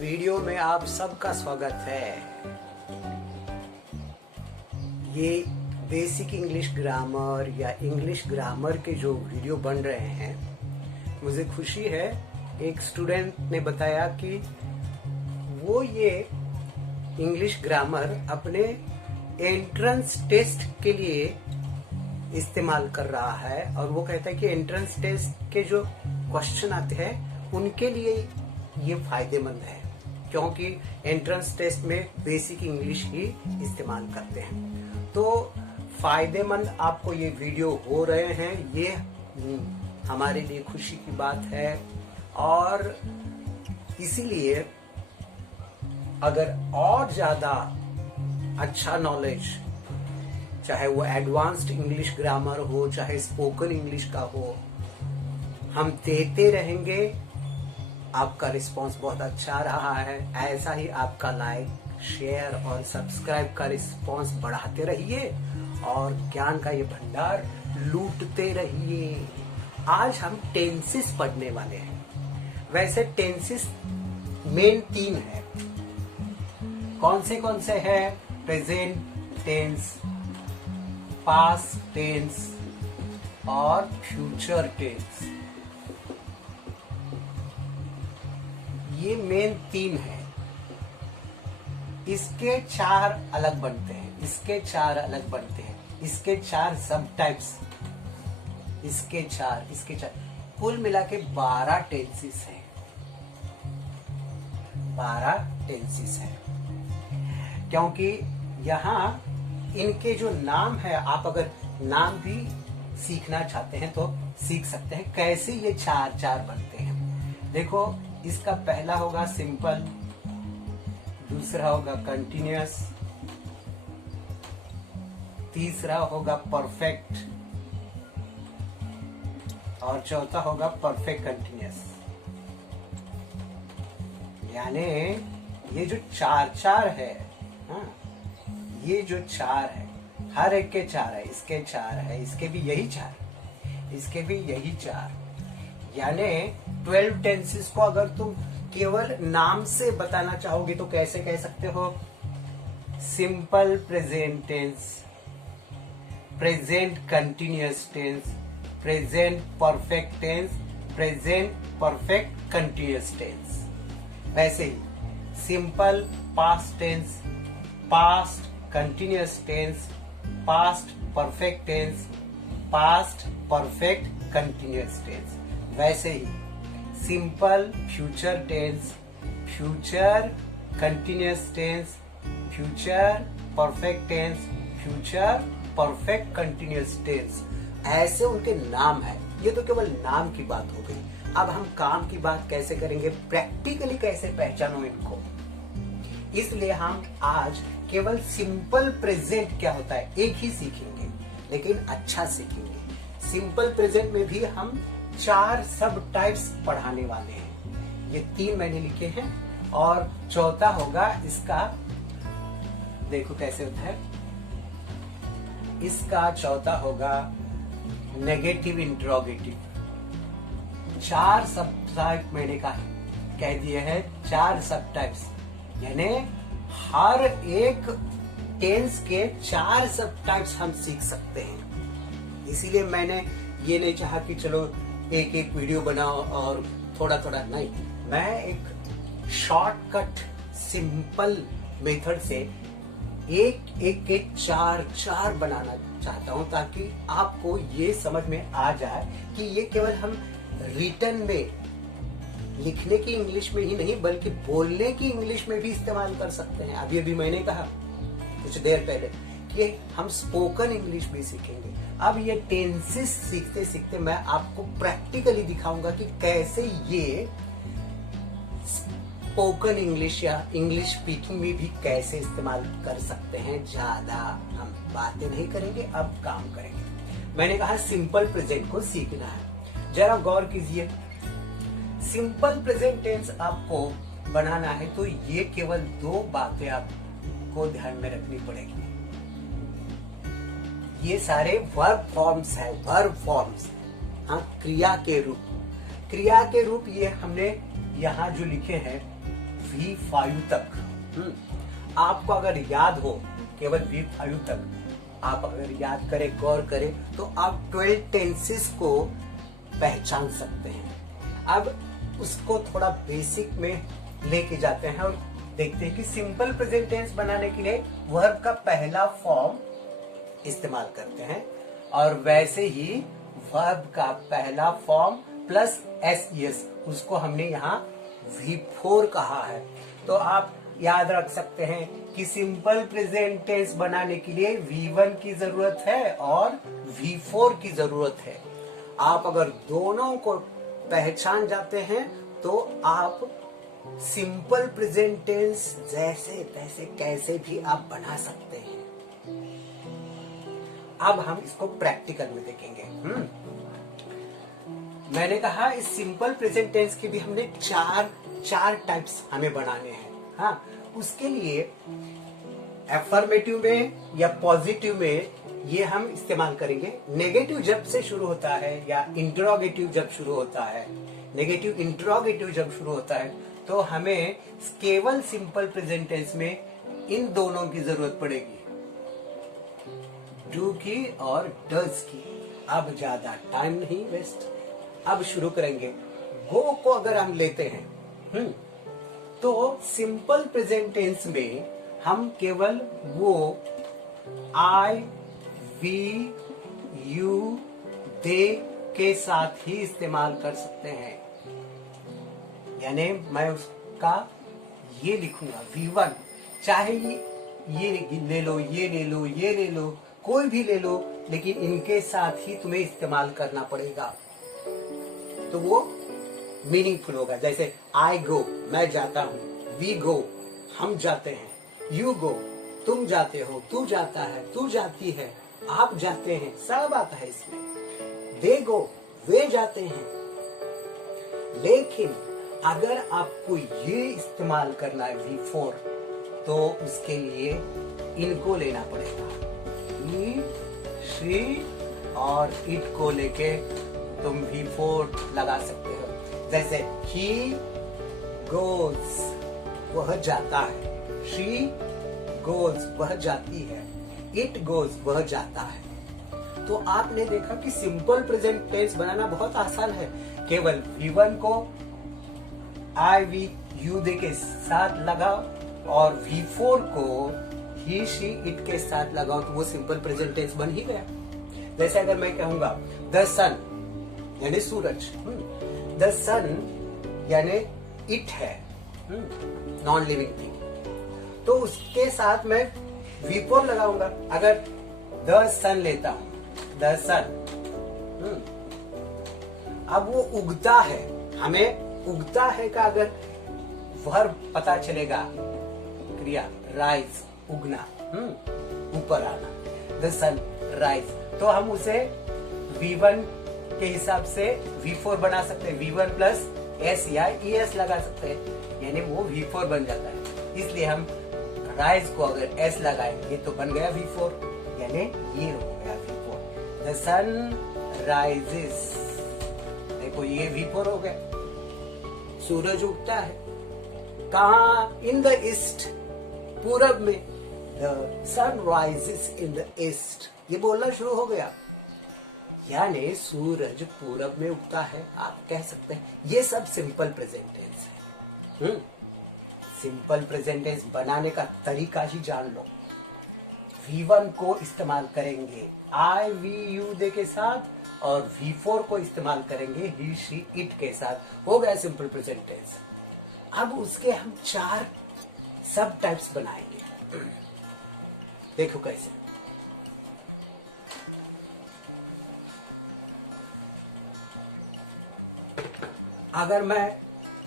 Video में आप सबका स्वागत है। ये बेसिक इंग्लिश ग्रामर या इंग्लिश ग्रामर के जो वीडियो बन रहे हैं, मुझे खुशी है। एक स्टूडेंट ने बताया कि वो ये इंग्लिश ग्रामर अपने एंट्रेंस टेस्ट के लिए इस्तेमाल कर रहा है और वो कहता है कि एंट्रेंस टेस्ट के जो क्वेश्चन आते हैं उनके लिए ये फायदेमंद है, क्योंकि एंट्रेंस टेस्ट में बेसिक इंग्लिश ही इस्तेमाल करते हैं। तो फायदेमंद आपको ये वीडियो हो रहे हैं, ये हमारे लिए खुशी की बात है। और इसीलिए अगर और ज्यादा अच्छा नॉलेज, चाहे वो एडवांस्ड इंग्लिश ग्रामर हो चाहे स्पोकन इंग्लिश का हो, हम देते रहेंगे। आपका रिस्पांस बहुत अच्छा रहा है, ऐसा ही आपका लाइक, शेयर और सब्सक्राइब का रिस्पांस बढ़ाते रहिए और ज्ञान का ये भंडार लूटते रहिए। आज हम टेंसेस पढ़ने वाले हैं। वैसे टेंसेस मेन 3 है। कौन से हैं? प्रेजेंट टेंस, पास्ट टेंस और फ्यूचर टेंस। ये मेन 3 है। इसके 4 अलग बनते हैं, इसके 4 अलग बनते हैं, इसके 4 सब टाइप्स, इसके 4 कुल मिला के 12 टेंसेस हैं। 12 टेंसेस हैं, क्योंकि यहाँ इनके जो नाम है, आप अगर नाम भी सीखना चाहते हैं तो सीख सकते हैं कैसे ये 4 बनते हैं। देखो, इसका पहला होगा सिंपल, दूसरा होगा कंटिन्यूअस, तीसरा होगा परफेक्ट और चौथा होगा परफेक्ट कंटिन्यूअस। यानी ये जो 4 है, ये जो 4 है, हर एक के 4 है, इसके 4 है, इसके भी यही 4, इसके भी यही 4। यानी 12 टेंसेस को अगर तुम केवल नाम से बताना चाहोगे तो कैसे कह सकते हो? Simple present tense, present continuous tense, present perfect tense, present perfect continuous tense. वैसे ही simple past tense, past continuous tense, past perfect tense, past perfect continuous tense. वैसे ही simple future tense, future continuous tense, future perfect tense, future perfect continuous tense. ऐसे उनके नाम है। ये तो केवल नाम की बात हो गई। अब हम काम की बात कैसे करेंगे, प्रैक्टिकली कैसे पहचानो इनको। इसलिए हम आज केवल सिंपल प्रेजेंट क्या होता है एक ही सीखेंगे, लेकिन अच्छा सीखेंगे। सिंपल प्रेजेंट में भी हम 4 सब टाइप्स पढ़ाने वाले हैं। ये 3 मैंने लिखे हैं और चौथा होगा इसका, देखो कैसे होता है। इसका चौथा होगा नेगेटिव इंट्रोगेटिव। 4 सब टाइप मैंने कह दिए हैं, 4 सब टाइप्स। यानी हर एक टेंस के 4 सब टाइप्स हम सीख सकते हैं। इसीलिए मैंने ये नहीं चाहा कि चलो एक वीडियो बनाओ और थोड़ा नहीं, मैं एक शॉर्टकट सिंपल मेथड से एक 4 बनाना चाहता हूं, ताकि आपको ये समझ में आ जाए कि ये केवल हम रिटन में, लिखने की इंग्लिश में ही नहीं बल्कि बोलने की इंग्लिश में भी इस्तेमाल कर सकते हैं। अभी मैंने कहा कुछ देर पहले कि हम स्पोकन इंग्लिश भी सीखेंगे। अब ये टेंसेस सीखते सीखते मैं आपको प्रैक्टिकली दिखाऊंगा कि कैसे ये स्पोकन इंग्लिश या इंग्लिश स्पीकिंग में भी कैसे इस्तेमाल कर सकते हैं। ज्यादा हम बातें नहीं करेंगे, अब काम करेंगे। मैंने कहा सिंपल प्रेजेंट को सीखना है। जरा गौर कीजिए, सिंपल प्रेजेंट टेंस आपको बनाना है तो ये केवल 2 बातें आपको ध्यान में रखनी पड़ेगी। ये सारे वर्ब फॉर्म्स है, वर्ब फॉर्म्स। हाँ, क्रिया के रूप ये हमने यहाँ जो लिखे हैं V5 तक। आपको अगर याद हो केवल V5 तक, आप अगर याद करें, गौर करें, तो आप 12 टेंसेस को पहचान सकते हैं। अब उसको थोड़ा बेसिक में लेके जाते हैं और देखते हैं कि सिंपल प्रेजेंट टेंस बनाने के लिए वर्ब का पहला फॉर्म इस्तेमाल करते हैं, और वैसे ही वर्ब का पहला फॉर्म प्लस एस उसको हमने यहाँ V4 कहा है। तो आप याद रख सकते हैं कि सिंपल प्रेजेंट टेंस बनाने के लिए V1 की जरूरत है और V4 की जरूरत है। आप अगर दोनों को पहचान जाते हैं तो आप सिंपल प्रेजेंट टेंस जैसे तैसे कैसे भी आप बना सकते हैं। अब हम इसको प्रैक्टिकल में देखेंगे। मैंने कहा इस सिंपल प्रेजेंट टेंस के भी हमने चार टाइप्स हमें बनाने हैं। हाँ, उसके लिए एफर्मेटिव में या पॉजिटिव में ये हम इस्तेमाल करेंगे। नेगेटिव जब से शुरू होता है या इंटरोगेटिव जब शुरू होता है, नेगेटिव इंटरोगेटिव जब शुरू होता है, तो हमें केवल सिंपल प्रेजेंट टेंस में इन दोनों की जरूरत पड़ेगी, डू की और डज की। अब ज्यादा टाइम नहीं वेस्ट, अब शुरू करेंगे। गो को अगर हम लेते हैं तो सिंपल प्रेजेंट टेंस में हम केवल वो आई, वी, यू, दे के साथ ही इस्तेमाल कर सकते हैं। यानी मैं उसका ये लिखूंगा V1, चाहे ये ले लो, ये ले लो, ये ले लो, कोई भी ले लो, लेकिन इनके साथ ही तुम्हें इस्तेमाल करना पड़ेगा, तो वो मीनिंगफुल होगा। जैसे आई गो, मैं जाता हूं, वी गो, हम जाते हैं, यू गो, तुम जाते हो, तू जाता है, तू जाती है, आप जाते हैं, सब आता है इसमें। दे गो, वे जाते हैं। लेकिन अगर आपको ये इस्तेमाल करना है V4, तो उसके लिए इनको लेना पड़ेगा। ही, शी और इट को लेके तुम V4 लगा सकते हो। जैसे ही गोज, वह जाता है, शी गोज, वह जाती है, इट गोज, वह जाता है। तो आपने देखा कि सिंपल प्रेजेंट टेंस बनाना बहुत आसान है। केवल V1 को आई, वी, यू दे के साथ लगाओ और V4 को ही, शी, इट के साथ लगाओ, तो वो सिंपल प्रेजेंट टेंस बन ही गया। जैसे अगर मैं कहूंगा द सन यानी सूरज, द सन यानी इट है, नॉन लिविंग थिंग, तो उसके साथ मैं V4 लगाऊंगा। अगर द सन लेता हूं, द सन, अब वो उगता है, हमें उगता है का अगर वर्ब पता चलेगा, क्रिया राइज, उगना, ऊपर आना, द सन राइज, तो हम उसे V1 के हिसाब से V4 बना सकते हैं। V1 प्लस एस या ES लगा सकते हैं, यानी वो V4 बन जाता है। इसलिए हम राइज को अगर S लगाएंगे तो बन गया V4, यानी ये हो गया V4। द सन राइजेस, देखो ये V4 हो गया। सूरज उगता है कहाँ? इन द ईस्ट, पूरब में। The sun rises in the east, ये बोलना शुरू हो गया, यानी सूरज पूरब में उगता है, आप कह सकते हैं। ये सब सिंपल प्रेजेंट टेंस है। सिंपल प्रेजेंट टेंस बनाने का तरीका ही जान लो। V1 को इस्तेमाल करेंगे आई, वी, यू दे के साथ, और V4 को इस्तेमाल करेंगे ही, शी, इट के साथ। हो गया सिंपल प्रेजेंट टेंस। अब उसके हम 4 सब टाइप्स बनाएंगे। देखो कैसे। अगर मैं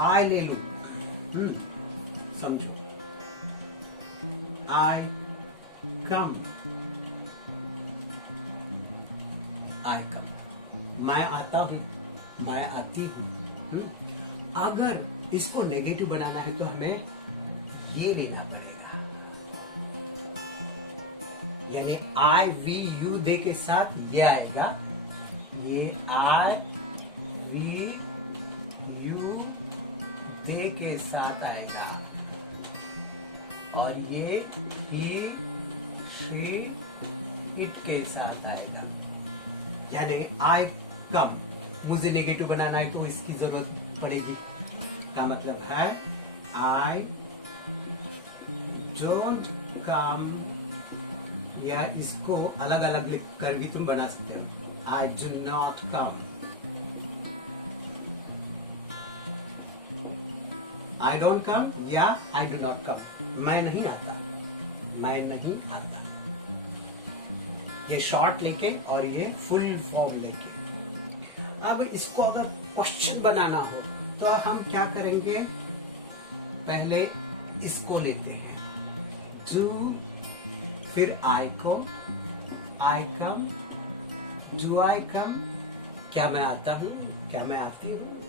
आई ले लू, समझो, आई कम, आई कम, मैं आता हूं, मैं आती हूं। अगर इसको नेगेटिव बनाना है तो हमें ये लेना पड़ेगा, यानी आई, वी, यू दे के साथ ये आएगा, ये आई, वी, यू दे के साथ आएगा। और ये ही, शी, इट के साथ आएगा। यानी आई कम, मुझे नेगेटिव बनाना है तो इसकी जरूरत पड़ेगी। का मतलब है आई डोंट कम, या इसको अलग अलग लिख कर भी तुम बना सकते हो। I do not come, I don't कम या आई डू नॉट कम, मैं नहीं आता, मैं नहीं आता। ये शॉर्ट लेके और ये फुल फॉर्म लेके। अब इसको अगर क्वेश्चन बनाना हो तो हम क्या करेंगे, पहले इसको लेते हैं, डू, फिर आई को, आई कम, डू आई कम, क्या मैं आता हूं, क्या मैं आती हूं।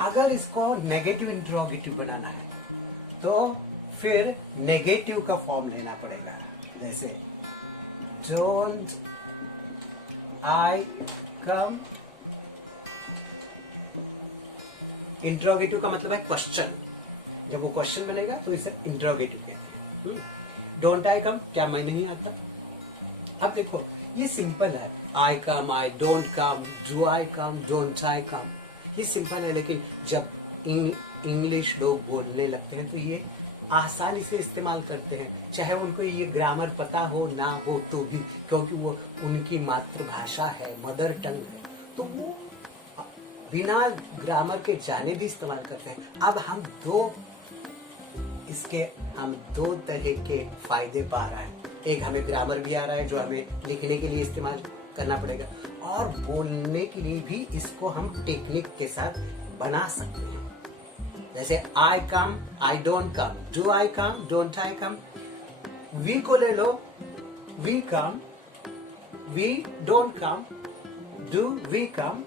अगर इसको नेगेटिव इंट्रोगेटिव बनाना है तो फिर नेगेटिव का फॉर्म लेना पड़ेगा। जैसे डोंट आई कम, इंट्रोगेटिव का मतलब है क्वेश्चन। जब वो क्वेश्चन बनेगा तो इसे इंट्रोगेटिव कहते हैं। डोंट आई कम, क्या मैं नहीं आता। अब देखो ये सिंपल है, I come, I don't come, do I come, don't I come, ये सिंपल है। लेकिन जब इंग्लिश लोग बोलने लगते हैं तो ये आसानी से इस्तेमाल करते हैं, चाहे उनको ये ग्रामर पता हो ना हो तो भी, क्योंकि वो उनकी मातृभाषा है, मदर टंग है, तो वो बिना ग्रामर के जाने भी इस्तेमाल करते हैं। अब हम दो तरह के फायदे पा रहे हैं। एक, हमें ग्रामर भी आ रहा है जो हमें लिखने के लिए इस्तेमाल करना पड़ेगा, और बोलने के लिए भी इसको हम टेक्निक के साथ बना सकते हैं। जैसे I come, I don't come, do I come, don't I come. We को ले लो, we come, we don't come, do we come,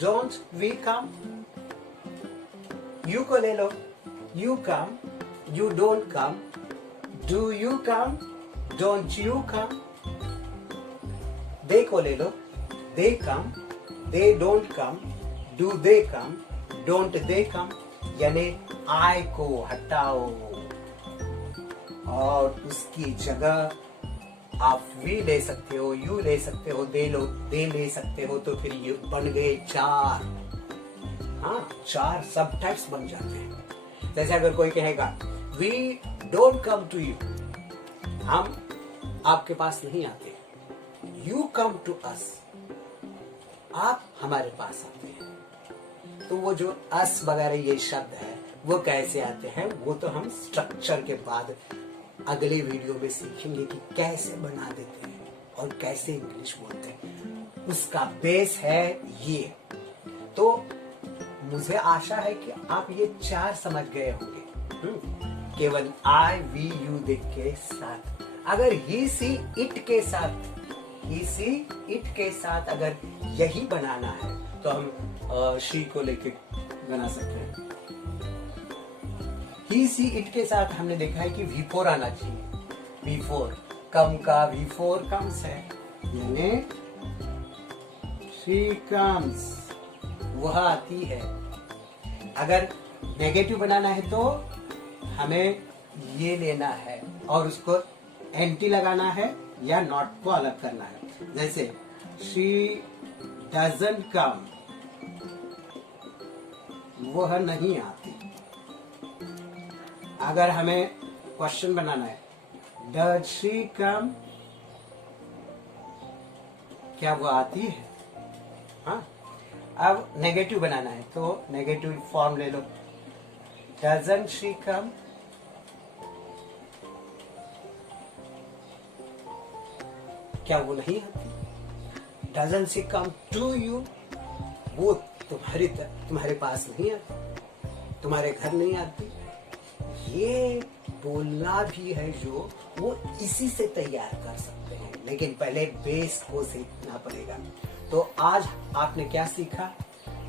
don't we come. You को ले लो, you come, you don't come, do you come, don't you come. They को ले लो, they come, they don't come, do they come, don't they come. यानी I को हटाओ और उसकी जगह आप वी ले सकते हो, यू ले सकते हो, दे ले सकते हो, तो फिर ये बन गए चार। हाँ, चार सब टाइप्स बन जाते हैं। जैसे अगर कोई कहेगा we don't come to you, हम आपके पास नहीं आते, यू कम टू अस, आप हमारे पास आते हैं। तो वो जो अस वगैरह ये शब्द है वो कैसे आते हैं, वो तो हम स्ट्रक्चर के बाद अगले वीडियो में सीखेंगे कि कैसे बना देते हैं और कैसे इंग्लिश बोलते हैं। उसका बेस है ये। तो मुझे आशा है कि आप ये चार समझ गए होंगे, केवल आई वी यू देख के साथ। अगर ही सी इट के साथ, ही सी इट के साथ अगर यही बनाना है तो हम शी को लेके बना सकते हैं। ही सी इट के साथ हमने देखा है कि V4 आना चाहिए। V4 कम का V4 कम्स है, यानी शी कम्स, वह आती है। अगर नेगेटिव बनाना है तो हमें ये लेना है और उसको एंटी लगाना है या नॉट को अलग करना है। जैसे शी डजंट कम, वह नहीं आती। अगर हमें क्वेश्चन बनाना है, डज शी कम, क्या वो आती है। हाँ, अब नेगेटिव बनाना है तो नेगेटिव फॉर्म ले लो, डजंट शी कम, क्या वो नहीं आती। Doesn't she come to you, वो तुम्हारे पास नहीं आती, तुम्हारे घर नहीं आती। ये बोलना भी है जो वो इसी से तैयार कर सकते हैं, लेकिन पहले बेस को सीखना पड़ेगा। तो आज आपने क्या सीखा,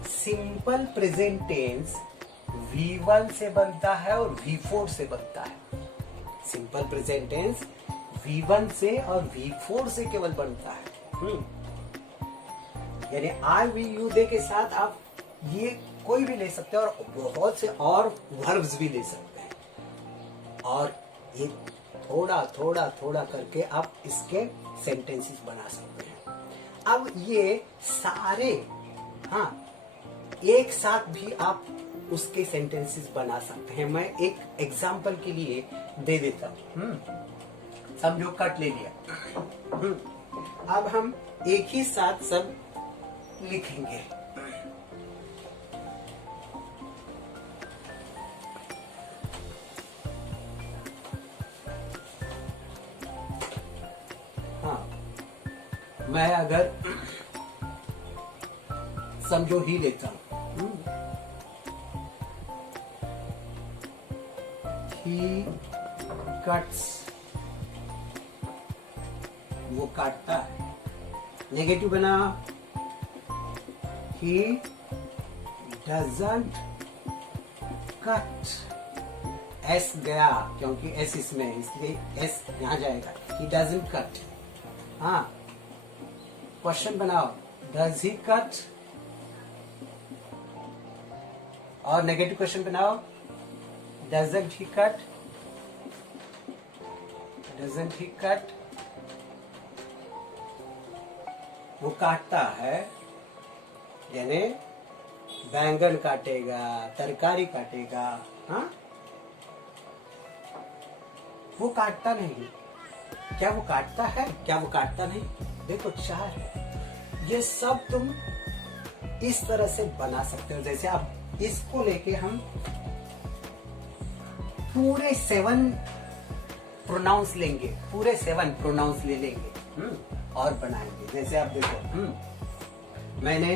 सिंपल प्रेजेंट टेंस V1 से बनता है और V4 से बनता है। सिंपल प्रेजेंट टेंस V1 से और V4 से केवल बनता है। यानी आई वी यू दे के साथ आप ये कोई भी ले सकते हैं और बहुत से और वर्ब्स भी ले सकते हैं। और एक थोड़ा थोड़ा थोड़ा करके आप इसके सेंटेंसेस बना सकते हैं। अब ये सारे, हाँ, एक साथ भी आप उसके सेंटेंसेस बना सकते हैं। मैं एक एग्जांपल के लिए दे देता हूं। समझो कट ले लिया। अब हम एक ही साथ सब लिखेंगे। हाँ, मैं अगर समझो ही लेता हूं, ही कट्स, वो काटता है। नेगेटिव बना, ही डजंट कट। एस गया क्योंकि एस इसमें, इसलिए एस यहां जाएगा। He doesn't cut. हाँ, क्वेश्चन बनाओ, डज ही कट? और नेगेटिव क्वेश्चन बनाओ, doesn't he cut? Doesn't he cut? वो काटता है, यानी बैंगन काटेगा, तरकारी काटेगा। हाँ, वो काटता नहीं। क्या वो काटता है? क्या वो काटता नहीं? देखो, चार है। ये सब तुम इस तरह से बना सकते हो। जैसे आप इसको लेके हम पूरे 7 प्रोनाउंस लेंगे, पूरे 7 प्रोनाउंस ले लेंगे और बनाएंगे। जैसे आप देखो, मैंने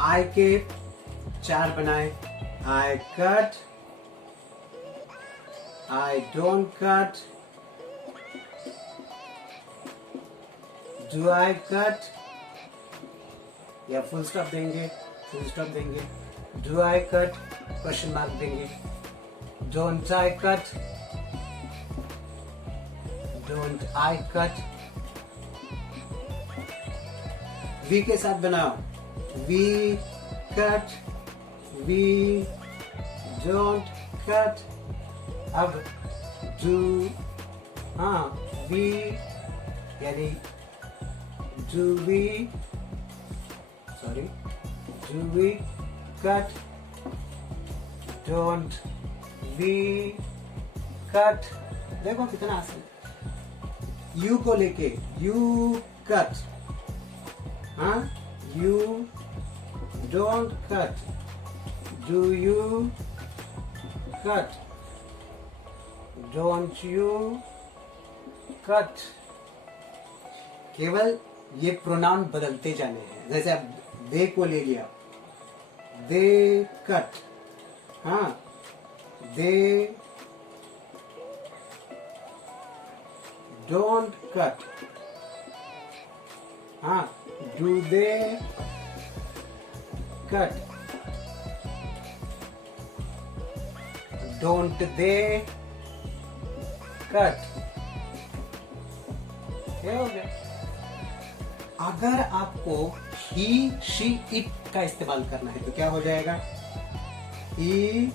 आई के 4 बनाए। I cut, I don't cut, do I cut, या फुल स्टॉप देंगे, फुल स्टॉप देंगे। Do I cut, question mark देंगे। Don't I cut, don't I cut. We के साथ बनाओ, we cut, we don't cut. अब डू, हाँ, वी यानी do we, sorry, do we cut, don't we cut. देखो कितना आसान। यू को लेके, यू कट, हाँ, you don't cut, do you cut, don't you cut. केवल ये प्रोनाउन बदलते जाने हैं। जैसे आप दे को ले लिया, दे कट, हाँ, दे डोंट कट, हाँ, do they cut, don't they cut. क्या हो गया? अगर आपको ही, शी, इट का इस्तेमाल करना है तो क्या हो जाएगा? ही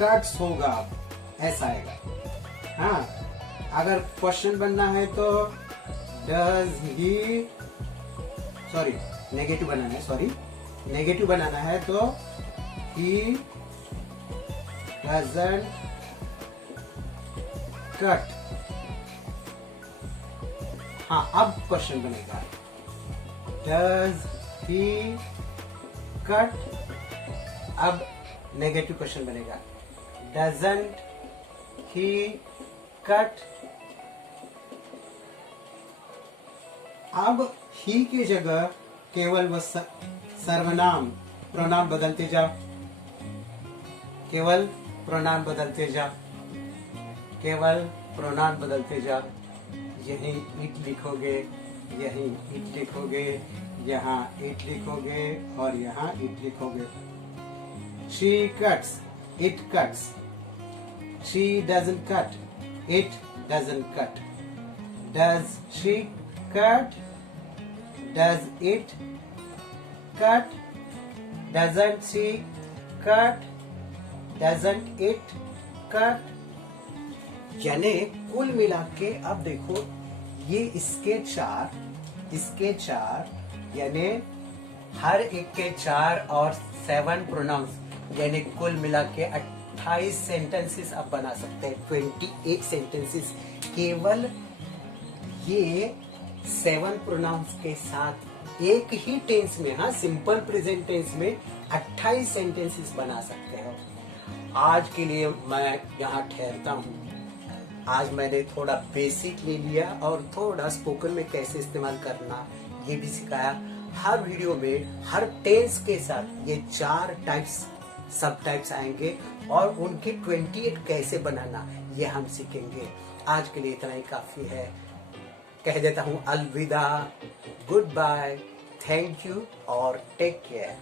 कट्स होगा, ऐसा आएगा। हाँ, अगर क्वेश्चन बनना है तो डज ही, सॉरी, नेगेटिव बनाना है, सॉरी, नेगेटिव बनाना है तो ही डजंट कट। हाँ, अब क्वेश्चन बनेगा, डज ही कट। अब नेगेटिव क्वेश्चन बनेगा, डजंट ही कट। अब ही की जगह केवल वह सर्वनाम, प्रोनाउन बदलते जाओ, केवल प्रोनाउन बदलते जाओ, केवल प्रोनाउन बदलते जाओ। यहीं इट लिखोगे, यहीं इट लिखोगे, यहाँ इट लिखोगे और यहाँ इट लिखोगे। She cuts, it cuts. She doesn't cut, it doesn't cut. Does she cut? Does it cut? Doesn't she cut? Doesn't it cut? यानी कुल मिला के अब देखो ये इसके चार यानी हर एक के 4 और 7 प्रोनाउंस यानी कुल मिला के 28 सेंटेंसेस आप बना सकते हैं। 28 सेंटेंसेस केवल ये 7 प्रोनाउंस के साथ एक ही टेंस में, हाँ सिंपल प्रेजेंट टेंस में 28 सेंटेंसेस बना सकते हो। आज के लिए मैं यहाँ ठहरता हूँ। आज मैंने थोड़ा बेसिक ले लिया और थोड़ा स्पोकन में कैसे इस्तेमाल करना ये भी सिखाया। हर वीडियो में हर टेंस के साथ ये 4 टाइप्स सब टाइप्स आएंगे और उनके 28 कैसे बनाना ये हम सीखेंगे। आज के लिए इतना ही काफी है। कह देता हूँ अलविदा, गुड बाय, थैंक यू और टेक केयर।